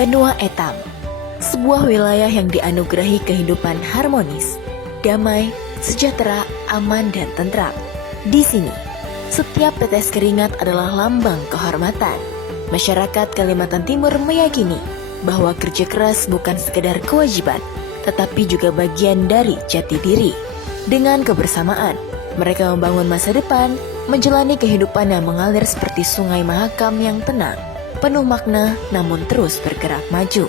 Benua Etam, sebuah wilayah yang dianugerahi kehidupan harmonis, damai, sejahtera, aman, dan tentram. Di sini, setiap tetes keringat adalah lambang kehormatan. Masyarakat Kalimantan Timur meyakini bahwa kerja keras bukan sekedar kewajiban, tetapi juga bagian dari jati diri. Dengan kebersamaan, mereka membangun masa depan, menjalani kehidupan yang mengalir seperti sungai Mahakam yang tenang, penuh makna namun terus bergerak maju.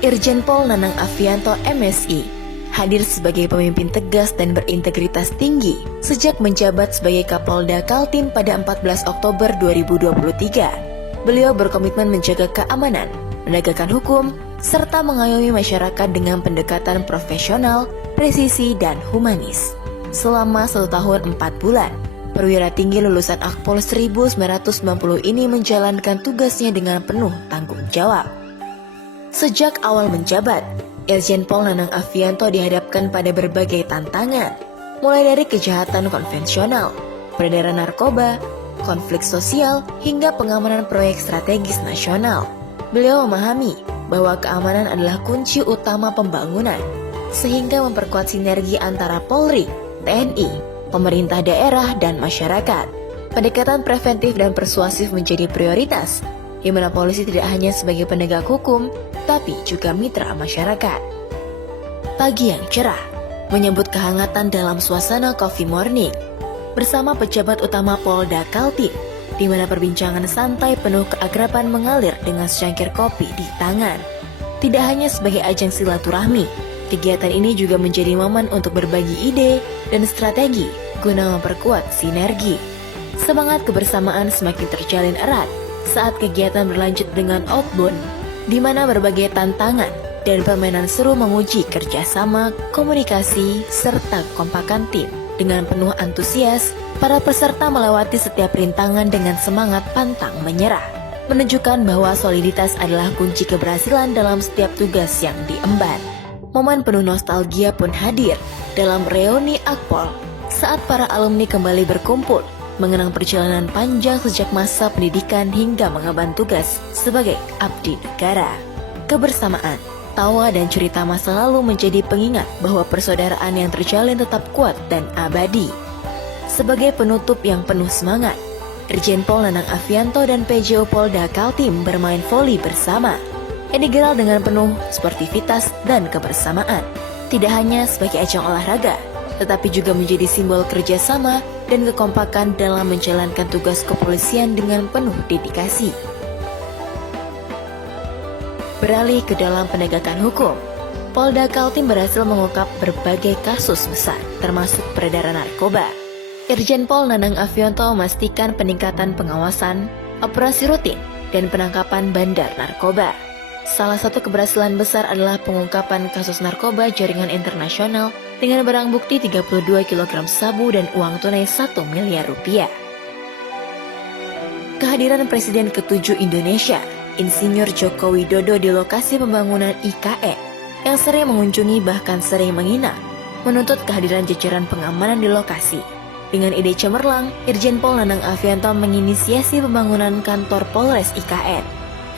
Irjen Pol Nanang Afianto MSI hadir sebagai pemimpin tegas dan berintegritas tinggi sejak menjabat sebagai Kapolda Kaltim pada 14 Oktober 2023. Beliau berkomitmen menjaga keamanan, menegakkan hukum, serta mengayomi masyarakat dengan pendekatan profesional, presisi, dan humanis. Selama 1 tahun 4 bulan, perwira tinggi lulusan Akpol 1990 ini menjalankan tugasnya dengan penuh tanggung jawab. Sejak awal menjabat, Irjen Pol Nanang Afianto dihadapkan pada berbagai tantangan, mulai dari kejahatan konvensional, peredaran narkoba, konflik sosial, hingga pengamanan proyek strategis nasional. Beliau memahami bahwa keamanan adalah kunci utama pembangunan, sehingga memperkuat sinergi antara Polri, TNI, pemerintah daerah, dan masyarakat. Pendekatan preventif dan persuasif menjadi prioritas, di mana polisi tidak hanya sebagai penegak hukum, tapi juga mitra masyarakat. Pagi yang cerah menyambut kehangatan dalam suasana coffee morning bersama pejabat utama Polda Kaltim, di mana perbincangan santai penuh keakraban mengalir dengan secangkir kopi di tangan. Tidak hanya sebagai ajang silaturahmi, kegiatan ini juga menjadi momen untuk berbagi ide dan strategi guna memperkuat sinergi. Semangat kebersamaan semakin terjalin erat saat kegiatan berlanjut dengan outbound, di mana berbagai tantangan dan permainan seru menguji kerjasama, komunikasi, serta kekompakan tim. Dengan penuh antusias, para peserta melewati setiap rintangan dengan semangat pantang menyerah, menunjukkan bahwa soliditas adalah kunci keberhasilan dalam setiap tugas yang diemban. Momen penuh nostalgia pun hadir dalam reuni Akpol saat para alumni kembali berkumpul, mengenang perjalanan panjang sejak masa pendidikan hingga mengemban tugas sebagai abdi negara. Kebersamaan, tawa, dan cerita masa lalu menjadi pengingat bahwa persaudaraan yang terjalin tetap kuat dan abadi. Sebagai penutup yang penuh semangat, Irjen Pol Nanang Afianto dan PJO Polda Kaltim bermain voli bersama, yang digelar dengan penuh sportivitas dan kebersamaan. Tidak hanya sebagai ajang olahraga, tetapi juga menjadi simbol kerjasama dan kekompakan dalam menjalankan tugas kepolisian dengan penuh dedikasi. Beralih ke dalam penegakan hukum, Polda Kaltim berhasil mengungkap berbagai kasus besar, termasuk peredaran narkoba. Irjen Pol Nanang Afianto memastikan peningkatan pengawasan, operasi rutin, dan penangkapan bandar narkoba. Salah satu keberhasilan besar adalah pengungkapan kasus narkoba jaringan internasional dengan barang bukti 32 kg sabu dan uang tunai 1 miliar rupiah. Kehadiran Presiden ke-7 Indonesia, Insinyur Joko Widodo di lokasi pembangunan IKN, yang sering mengunjungi bahkan sering menginap, menuntut kehadiran jajaran pengamanan di lokasi. Dengan ide cemerlang, Irjen Pol Nanang Afianto menginisiasi pembangunan kantor Polres IKN,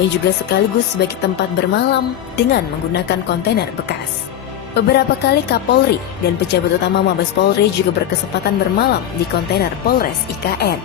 yang juga sekaligus sebagai tempat bermalam dengan menggunakan kontainer bekas. Beberapa kali Kapolri dan pejabat utama Mabes Polri juga berkesempatan bermalam di kontainer Polres IKN.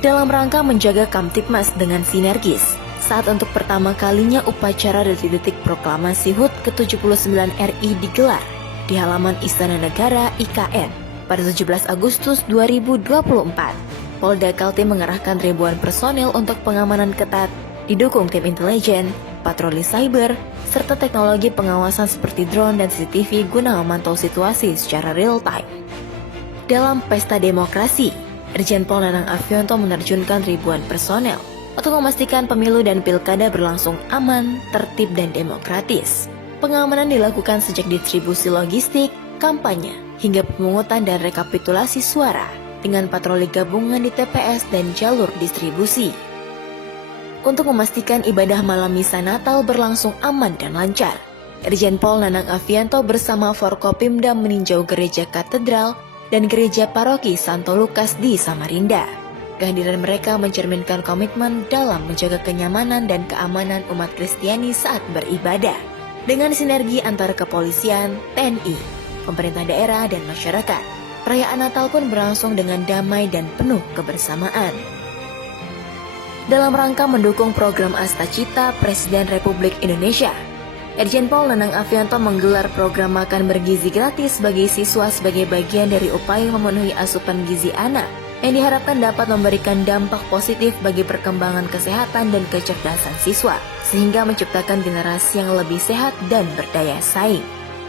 Dalam rangka menjaga Kamtipmas dengan sinergis, saat untuk pertama kalinya upacara detik-detik proklamasi HUT ke-79 RI digelar di halaman Istana Negara IKN pada 17 Agustus 2024. Polda Kaltim mengerahkan ribuan personel untuk pengamanan ketat, didukung tim intelijen, patroli cyber, serta teknologi pengawasan seperti drone dan CCTV guna memantau situasi secara real time. Dalam pesta demokrasi, Irjen Pol Nanang Afianto menerjunkan ribuan personel untuk memastikan pemilu dan pilkada berlangsung aman, tertib, dan demokratis. Pengamanan dilakukan sejak distribusi logistik, kampanye, hingga pemungutan dan rekapitulasi suara, dengan patroli gabungan di TPS dan jalur distribusi. Untuk memastikan ibadah malam misa Natal berlangsung aman dan lancar, Irjen Pol Nanang Afianto bersama Forkopimda meninjau gereja katedral dan gereja paroki Santo Lukas di Samarinda. kehadiran mereka mencerminkan komitmen dalam menjaga kenyamanan dan keamanan umat Kristiani saat beribadah. Dengan sinergi antara kepolisian, TNI, pemerintah daerah, dan masyarakat, perayaan Natal pun berlangsung dengan damai dan penuh kebersamaan. Dalam rangka mendukung program Asta Cita Presiden Republik Indonesia, Irjen Pol Nanang Afianto menggelar program makan bergizi gratis bagi siswa sebagai bagian dari upaya memenuhi asupan gizi anak yang diharapkan dapat memberikan dampak positif bagi perkembangan kesehatan dan kecerdasan siswa, sehingga menciptakan generasi yang lebih sehat dan berdaya saing.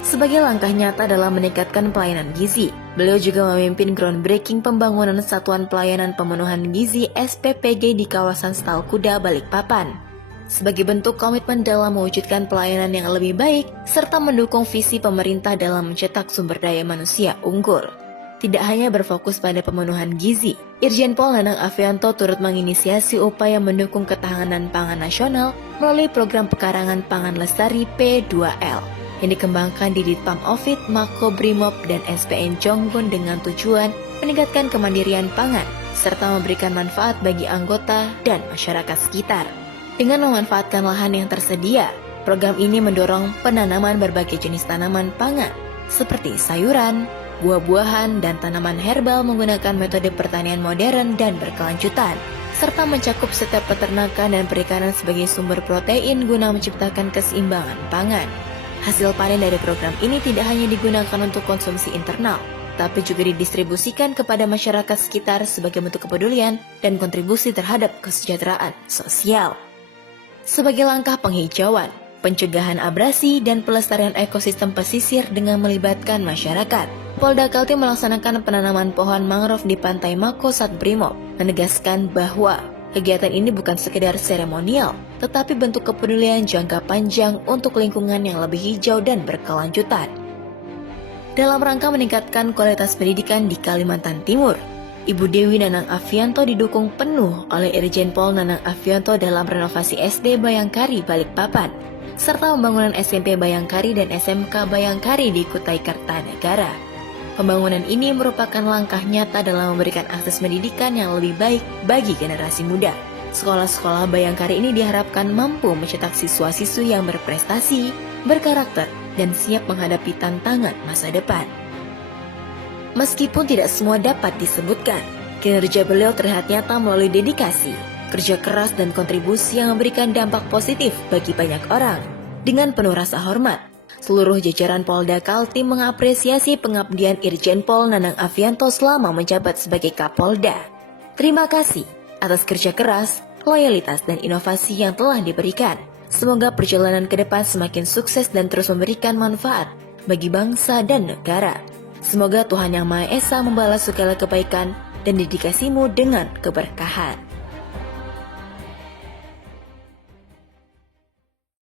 Sebagai langkah nyata dalam meningkatkan pelayanan gizi, beliau juga memimpin groundbreaking pembangunan Satuan Pelayanan Pemenuhan Gizi SPPG di kawasan Stal Kuda, Balikpapan. Sebagai bentuk komitmen dalam mewujudkan pelayanan yang lebih baik, serta mendukung visi pemerintah dalam mencetak sumber daya manusia unggul. Tidak hanya berfokus pada pemenuhan gizi, Irjen Pol Nanang Afianto turut menginisiasi upaya mendukung ketahanan pangan nasional melalui program pekarangan pangan lestari P2L yang dikembangkan di Ditpam Ofit, Makobrimob, dan SPN Jonggon dengan tujuan meningkatkan kemandirian pangan serta memberikan manfaat bagi anggota dan masyarakat sekitar. Dengan memanfaatkan lahan yang tersedia, program ini mendorong penanaman berbagai jenis tanaman pangan seperti sayuran, buah-buahan, dan tanaman herbal menggunakan metode pertanian modern dan berkelanjutan, serta mencakup setiap peternakan dan perikanan sebagai sumber protein guna menciptakan keseimbangan pangan. Hasil panen dari program ini tidak hanya digunakan untuk konsumsi internal, tapi juga didistribusikan kepada masyarakat sekitar sebagai bentuk kepedulian dan kontribusi terhadap kesejahteraan sosial. Sebagai langkah penghijauan, pencegahan abrasi, dan pelestarian ekosistem pesisir dengan melibatkan masyarakat, Polda Kaltim melaksanakan penanaman pohon mangrove di Pantai Mako Satbrimob, menegaskan bahwa kegiatan ini bukan sekedar seremonial, tetapi bentuk kepedulian jangka panjang untuk lingkungan yang lebih hijau dan berkelanjutan. Dalam rangka meningkatkan kualitas pendidikan di Kalimantan Timur, Ibu Dewi Nanang Afianto didukung penuh oleh Irjen Pol Nanang Afianto dalam renovasi SD Bayangkari Balikpapan, serta pembangunan SMP Bayangkari dan SMK Bayangkari di Kutai Kartanegara. Pembangunan ini merupakan langkah nyata dalam memberikan akses pendidikan yang lebih baik bagi generasi muda. Sekolah-sekolah Bayangkari ini diharapkan mampu mencetak siswa-siswi yang berprestasi, berkarakter, dan siap menghadapi tantangan masa depan. Meskipun tidak semua dapat disebutkan, kinerja beliau terlihat nyata melalui dedikasi, kerja keras, dan kontribusi yang memberikan dampak positif bagi banyak orang. Dengan penuh rasa hormat, seluruh jajaran Polda Kaltim mengapresiasi pengabdian Irjen Pol Nanang Afianto selama menjabat sebagai Kapolda. Terima kasih atas kerja keras, loyalitas, dan inovasi yang telah diberikan. Semoga perjalanan ke depan semakin sukses dan terus memberikan manfaat bagi bangsa dan negara. Semoga Tuhan Yang Maha Esa membalas segala kebaikan dan dedikasimu dengan keberkahan.